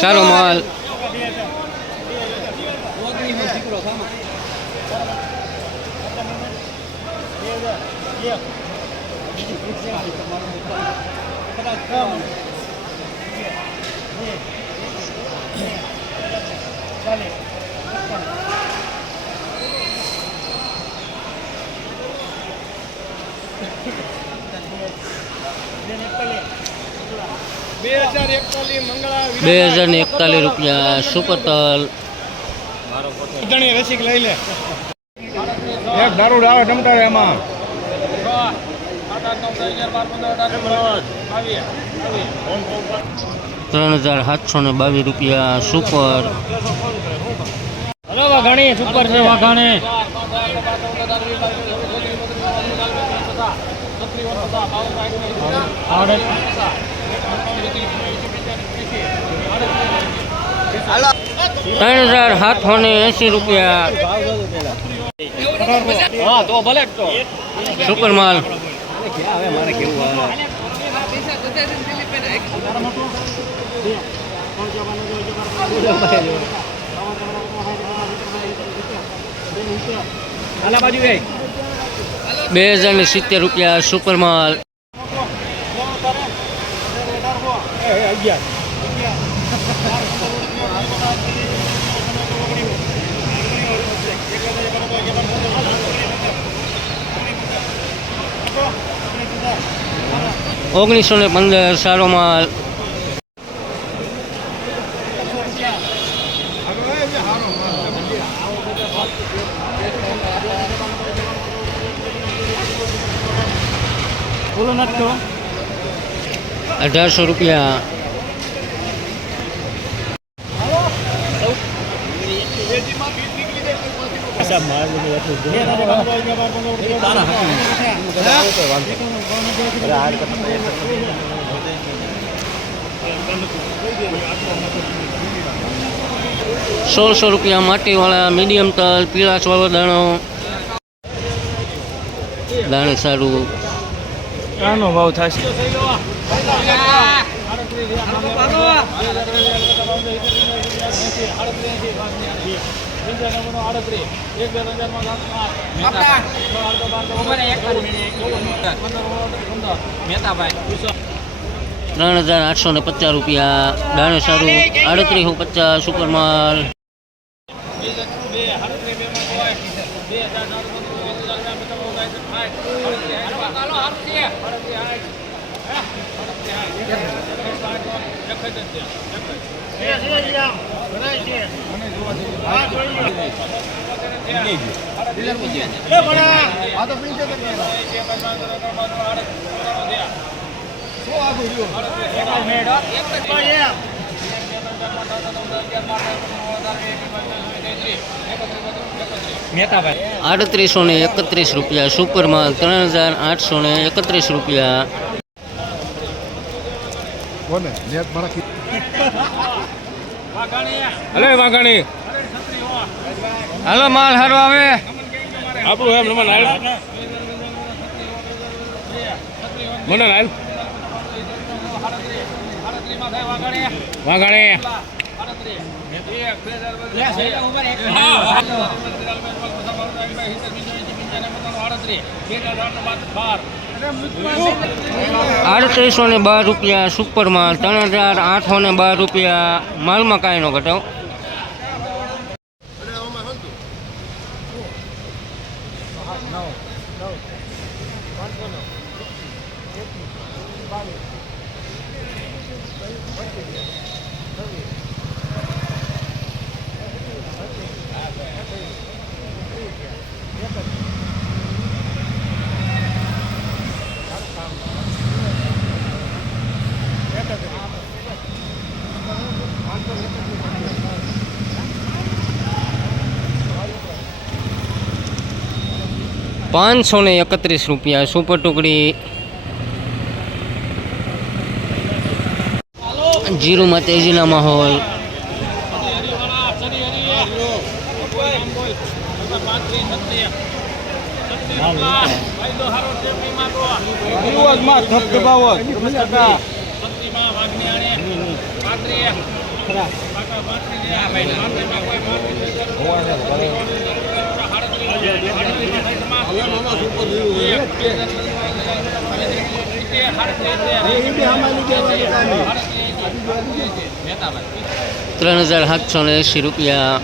સારો માલ. ₹2041 સુપર તલ. રસિક લઈ લે એક દારૂ આવે ટમટાવે એમાં 3722 સુપર. હલો વાઘાણી સુપર છે વાઘાણી. ₹3780 સુપર માલ. ₹2070 સુપર માલ. ₹1915 સારો માલ. ₹1800. ₹1600 માટીવાળા મીડિયમ તલ. પીળાશ વાળો દાણો. દાણે સારું. આનો ભાવ થશે ₹3850. દાણે સારું. 3850 સુપર માલ. ₹3831 સુપર માલ. ₹3831. હલો વાઘાણી હાલો માલ સારો આવે આપણું એમ મને હાલ મને હાલ વાઘાણી ₹3812 સુપર માલ. ₹3812 માલમાં કાંઈ નો ઘટાવ. ₹531 સુપર ટુકડી. જીરુમાં તેજીના માહોલ. ₹3,780 રૂપિયા